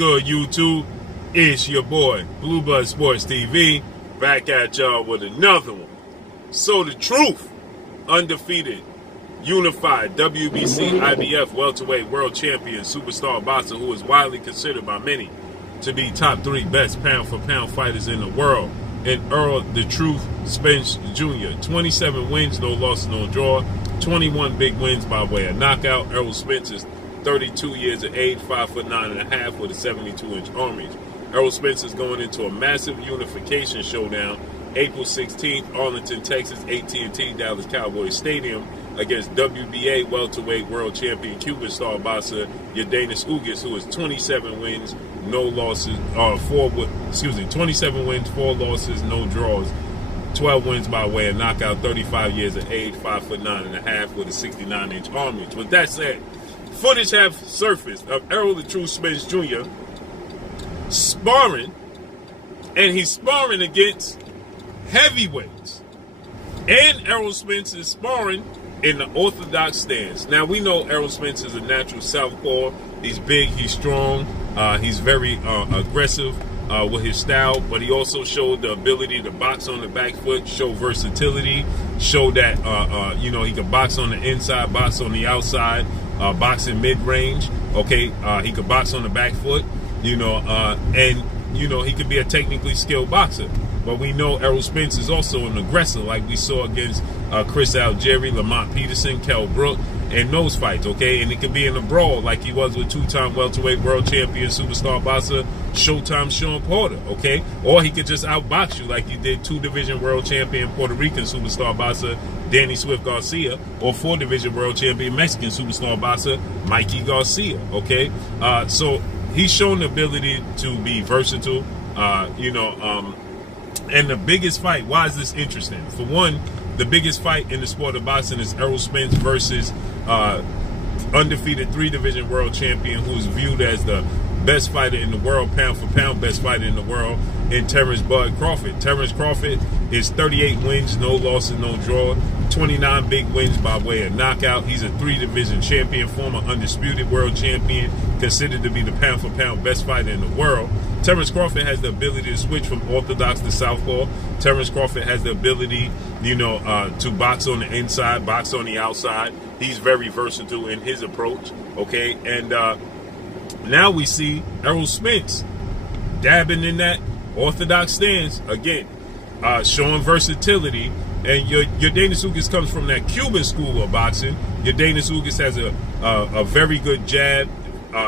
good, YouTube? It's your boy, Blue Blood Sports TV, back at y'all with another one. So the truth, undefeated, unified WBC IBF welterweight world champion superstar boxer who is widely considered by many to be top 3 best pound-for-pound fighters in the world, and Errol "The Truth" Spence Jr. 27 wins, no losses, no draw. 21 big wins by way of knockout. Errol Spence is 32 years of age, 5'9.5" with a 72-inch arm reach. Errol Spence is going into a massive unification showdown April 16th, Arlington, Texas, AT&T Dallas Cowboys Stadium against WBA welterweight world champion Cuban star boxer Yordenis Ugas, who has 27 wins, no losses, 27 wins, 4 losses, no draws. 12 wins by way of knockout, 35 years of age, 5'9.5" with a 69-inch arm reach. With that said, footage have surfaced of Errol "The Truth" Spence Jr. sparring, and he's sparring against heavyweights. And Errol Spence is sparring in the Orthodox stance. Now, we know Errol Spence is a natural southpaw. He's big, he's strong, he's very aggressive with his style, but he also showed the ability to box on the back foot, show versatility, show that he can box on the inside, box on the outside, box in mid-range. Okay, he could box on the back foot, and he could be a technically skilled boxer. But we know Errol Spence is also an aggressor, like we saw against Chris Algieri, Lamont Peterson, Brook, and those fights, okay? And it could be in a brawl like he was with 2-time welterweight world champion superstar boxer Showtime Shawn Porter, okay? Or he could just outbox you like he did 2-division world champion Puerto Rican superstar boxer Danny Swift Garcia, or 4-division world champion Mexican superstar boxer Mikey Garcia, okay? So he's shown the ability to be versatile, and the biggest fight, why is this interesting? For one, the biggest fight in the sport of boxing is Errol Spence versus undefeated 3-division world champion who's viewed as the best fighter in the world, pound-for-pound best fighter in the world, in Terrence "Bud" Crawford. Terrence Crawford is 38 wins, no losses, no draw, 29 big wins by way of knockout. He's a 3-division champion, former undisputed world champion, considered to be the pound-for-pound best fighter in the world. Terrence Crawford has the ability to switch from orthodox to southpaw. Terrence Crawford has the ability, to box on the inside, box on the outside. He's very versatile in his approach, okay? And now we see Errol Spence dabbing in that orthodox stance again, showing versatility. And Yordenis Ugas comes from that Cuban school of boxing. Yordenis Ugas has a very good jab,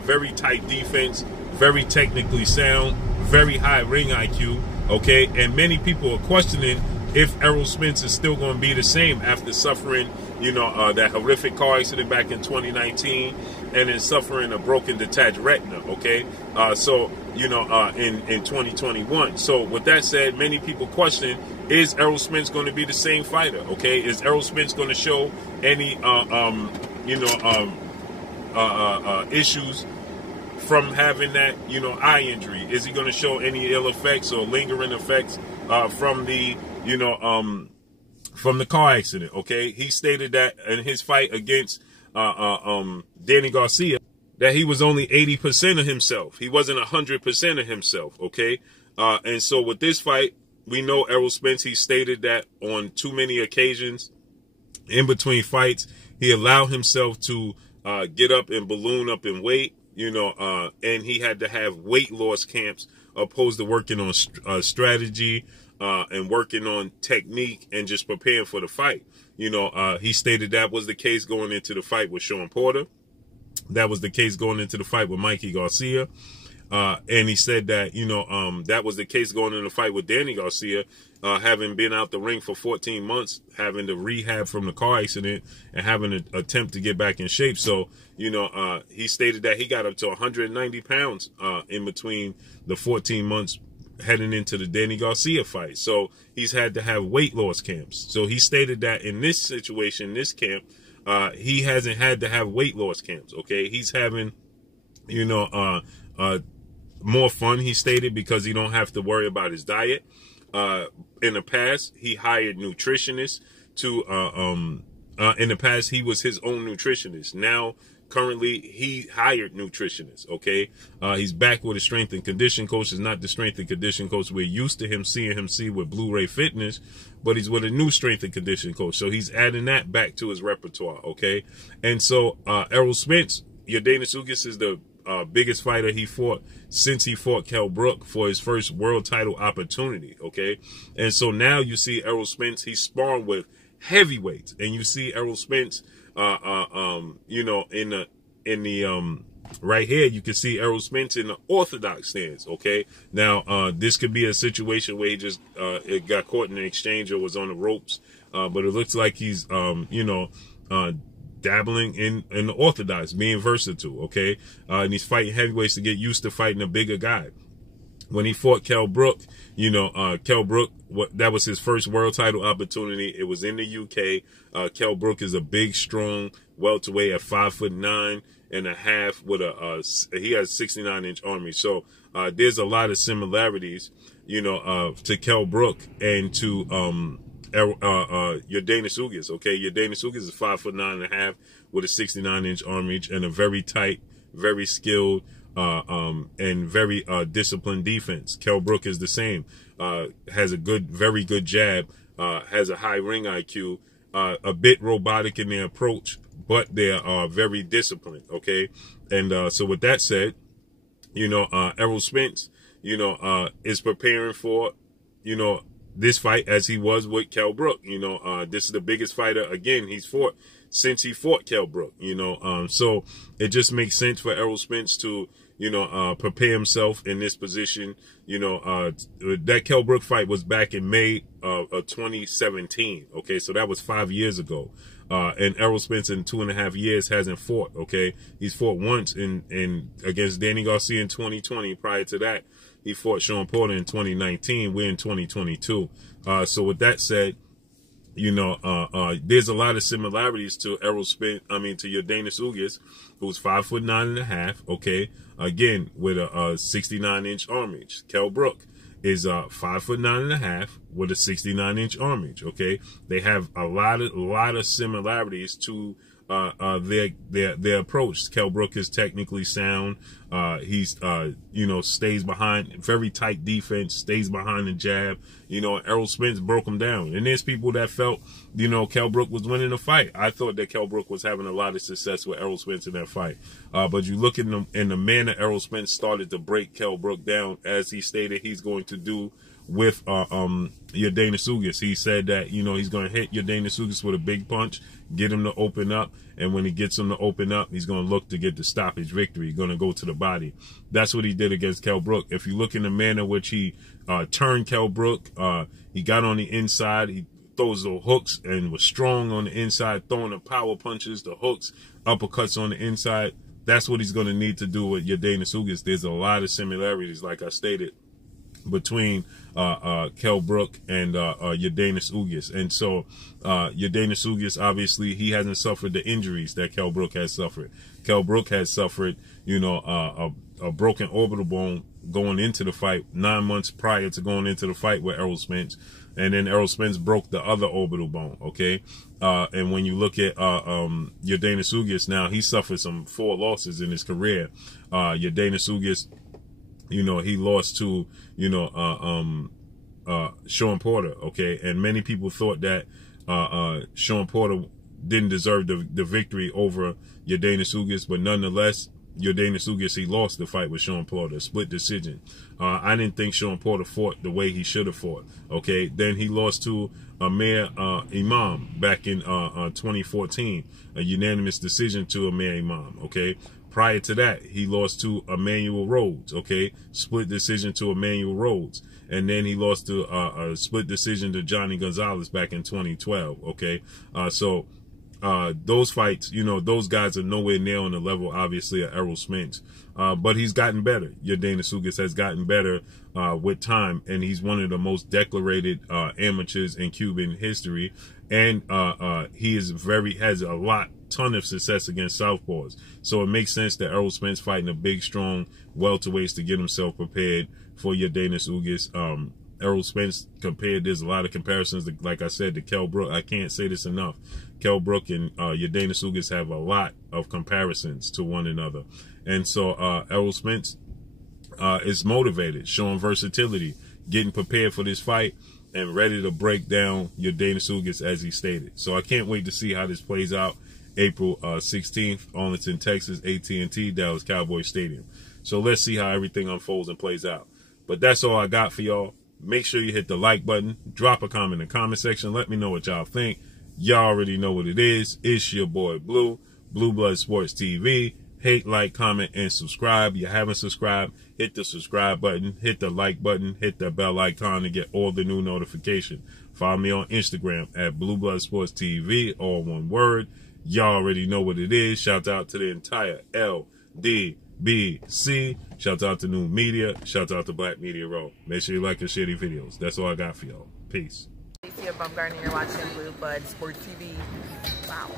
very tight defense, very technically sound, very high ring IQ, okay? And many people are questioning if Errol Spence is still going to be the same after suffering, that horrific car accident back in 2019 and then suffering a broken detached retina, okay? In 2021. So with that said, many people question, is Errol Spence going to be the same fighter, okay? Is Errol Spence going to show any, issues from having that, eye injury? Is he going to show any ill effects or lingering effects from the, from the car accident? Okay, he stated that in his fight against Danny Garcia that he was only 80% of himself. He wasn't 100% of himself. Okay, and so with this fight, we know Errol Spence. He stated that on too many occasions in between fights, he allowed himself to get up and balloon up in weight. And he had to have weight loss camps opposed to working on strategy and working on technique and just preparing for the fight. He stated that was the case going into the fight with Shawn Porter. That was the case going into the fight with Mikey Garcia. And he said that, that was the case going into the fight with Danny Garcia, having been out the ring for 14 months, having to rehab from the car accident and having to attempt to get back in shape. So, he stated that he got up to 190 pounds in between the 14 months heading into the Danny Garcia fight. So he's had to have weight loss camps. So he stated that in this situation, this camp, he hasn't had to have weight loss camps. Okay. He's having, more fun, he stated, because he don't have to worry about his diet. In the past, he hired nutritionists to, in the past, he was his own nutritionist. Now, currently he hired nutritionists. Okay, he's back with a strength and condition coach. Is not the strength and condition coach we're used to seeing him with Blu-ray Fitness, but he's with a new strength and condition coach. So he's adding that back to his repertoire. Okay, and so Errol Spence, Yordenis Ugas is the biggest fighter he fought since he fought Kell Brook for his first world title opportunity. Okay, and so now you see Errol Spence, he's sparring with heavyweights, and you see Errol Spence, you know, in the right here, you can see Errol Spence in the Orthodox stance. Okay, now this could be a situation where he just it got caught in an exchange or was on the ropes, but it looks like he's you know, dabbling in the Orthodox, being versatile. Okay, and he's fighting heavyweights to get used to fighting a bigger guy. When he fought Kell Brook, you know, Kell Brook, that was his first world title opportunity. It was in the UK. Kell Brook is a big, strong welterweight at 5'9.5" with he has 69-inch arm reach. So there's a lot of similarities, you know, to Kell Brook and to Yordenis Ugas. Okay, Yordenis Ugas is 5'9.5" with a 69-inch arm reach and a very tight, very skilled, and very disciplined defense. Kell Brook is the same. Has a very good jab. Has a high ring IQ. A bit robotic in their approach, but they are very disciplined. Okay, and so with that said, you know, Errol Spence, you know, is preparing for, you know, this fight as he was with Kell Brook. You know, this is the biggest fighter again he's fought since he fought Kell Brook. You know, so it just makes sense for Errol Spence to, you know, prepare himself in this position. You know, that Kell Brook fight was back in May of 2017. Okay, so that was 5 years ago. And Errol Spence in 2.5 years hasn't fought. Okay, he's fought once in against Danny Garcia in 2020. Prior to that, he fought Sean Porter in 2019. We're in 2022. So with that said, you know, there's a lot of similarities to Errol Spence. I mean, to Yordenis Ugas, who's 5'9.5". Okay, again with a 69-inch arm reach. Kell Brook is 5'9.5" with a 69-inch arm reach. Okay, they have a lot of similarities to their approach. Kell Brook is technically sound. He's you know, stays behind, very tight defense, stays behind the jab. You know, Errol Spence broke him down. And there's people that felt, you know, Kell Brook was winning the fight. I thought that Kell Brook was having a lot of success with Errol Spence in that fight. But you look in the manner Errol Spence started to break Kell Brook down, as he stated he's going to do with Yordenis Ugas. He said that, you know, he's going to hit Yordenis Ugas with a big punch, get him to open up, and when he gets him to open up, he's going to look to get the stoppage victory. He's going to go to the body. That's what he did against Kell Brook. If you look in the manner which he turned Kell Brook, he got on the inside, he throws the hooks and was strong on the inside, throwing the power punches, the hooks, uppercuts on the inside. That's what he's going to need to do with Yordenis Ugas. There's a lot of similarities, like I stated, between Kell Brook and Yordenis Ugas. And so Yordenis Ugas, obviously, he hasn't suffered the injuries that Kell Brook has suffered. Kell Brook has suffered, you know, a broken orbital bone going into the fight 9 months prior to going into the fight with Errol Spence. And then Errol Spence broke the other orbital bone. Okay, and when you look at Yordenis Ugas, now he suffered some 4 losses in his career. Yordenis Ugas, you know, he lost to, you know, Sean Porter. Okay, and many people thought that Sean Porter didn't deserve the victory over Yordenis Ugas, but nonetheless, Yordenis Ugas, he lost the fight with Sean Porter, split decision. I didn't think Sean Porter fought the way he should have fought. Okay, then he lost to Amir Imam back in 2014, a unanimous decision to Amir Imam. Okay, prior to that, he lost to Emmanuel Rhodes. Okay, split decision to Emmanuel Rhodes, and then he lost to a split decision to Johnny Gonzalez back in 2012. Okay, so those fights, you know, those guys are nowhere near on the level, obviously, of Errol Spence. But he's gotten better. Yordenis Ugas has gotten better with time, and he's one of the most decorated amateurs in Cuban history. And he is has a ton of success against southpaws. So it makes sense that Errol Spence fighting a big, strong welterweights to get himself prepared for Yordenis Ugas. Errol Spence compared, there's a lot of comparisons, to, like I said, to Kell Brook. I can't say this enough. Kell Brook and Yordenis Ugas have a lot of comparisons to one another. And so Errol Spence is motivated, showing versatility, getting prepared for this fight, and ready to break down Yordenis Ugas as he stated. So I can't wait to see how this plays out. April 16th, Arlington, Texas, AT&T, Dallas Cowboys Stadium. So let's see how everything unfolds and plays out. But that's all I got for y'all. Make sure you hit the like button. Drop a comment in the comment section. Let me know what y'all think. Y'all already know what it is. It's your boy Blue, Blue Blood Sports TV. Hate, like, comment, and subscribe. If you haven't subscribed, hit the subscribe button, hit the like button, hit the bell icon to get all the new notifications. Follow me on Instagram at Blue Blood Sports TV, all one word. Y'all already know what it is. Shout out to the entire LDBC. Shout out to New Media. Shout out to Black Media Row. Make sure you like and share these videos. That's all I got for y'all. Peace. You're watching Blue Blood Sports TV. Wow.